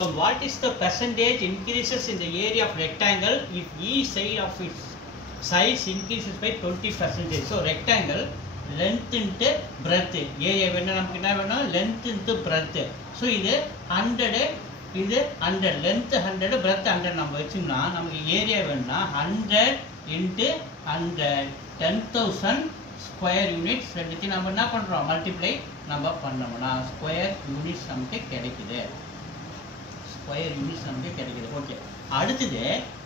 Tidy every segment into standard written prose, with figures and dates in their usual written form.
So what is the percentage increases in the area of rectangle if each side of its size increases by 20%? So rectangle length into breadth. Area length into breadth. So this 100 இது 100 length 100 breadth 100 நம்ம வெச்சோம்னா நமக்கு area வேணும்னா 100 into 100 10000 square units ரெண்டுத்தையும் நம்ம என்ன பண்றோம் multiply நம்ம பண்ணோம்னா ஸ்கொயர் யூனிட்ஸ் நமக்கு கிடைக்குது. ஸ்கொயர் யூனிட்ஸ் நமக்கு கிடைக்குது. ஓகே, அடுத்தது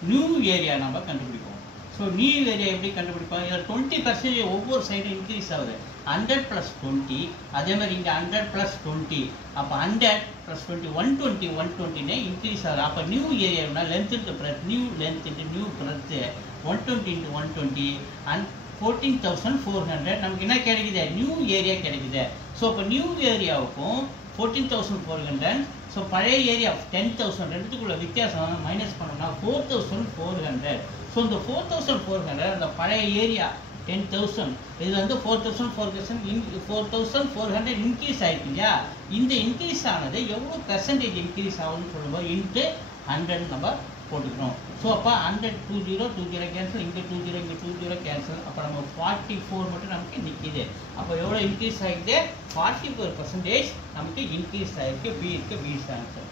நியூ ஏரியா நம்ம கண்டுபிடிப்போம். ஸோ நியூ ஏரியா எப்படி கண்டுபிடிப்போம்? இதில் 20% ஒவ்வொரு சைடும் இன்க்ரீஸ் ஆகுது. 100 + 20, அதே மாதிரி இங்கே 100 + 20, அப்போ 100 + 20 120 120 இன்க்ரீஸ் ஆகுது. அப்போ நியூ ஏரியானா length into breadth, new length into new breadth 120 × 120 and 14,400 நமக்கு என்ன கிடைக்குது? நியூ ஏரியா கிடைக்குது. ஸோ இப்போ நியூ ஏரியாவுக்கும் 14,400, ஸோ பழைய ஏரியா 10,000 ரெண்டுத்துக்குள்ள வித்தியாசம் மைனஸ் பண்ணோம்னா 4,400. ஸோ இந்த 4,400 அந்த பழைய ஏரியா 10,000 இது வந்து 4,400 இன்க்ரீஸ் ஆயிருக்கு இல்லையா? இந்த இன்க்ரீஸ் ஆனது எவ்வளோ பெர்சன்டேஜ் இன்க்ரீஸ் ஆகும்னு சொல்லும்போது இன்ட்டு 100 நம்ம போட்டுக்கிறோம். ஸோ அப்போ 100 20 கேன்சல், இங்கே 20 இங்கே 20 கேன்சல், அப்போ நம்ம 44 மட்டும் நமக்கு நிற்கிது. அப்போ எவ்வளோ இன்க்ரீஸ் ஆகிடுது? 44% நமக்கு இன்க்ரீஸ் ஆகிருக்கு. பி இருக்கு, பி ஆன்சர்.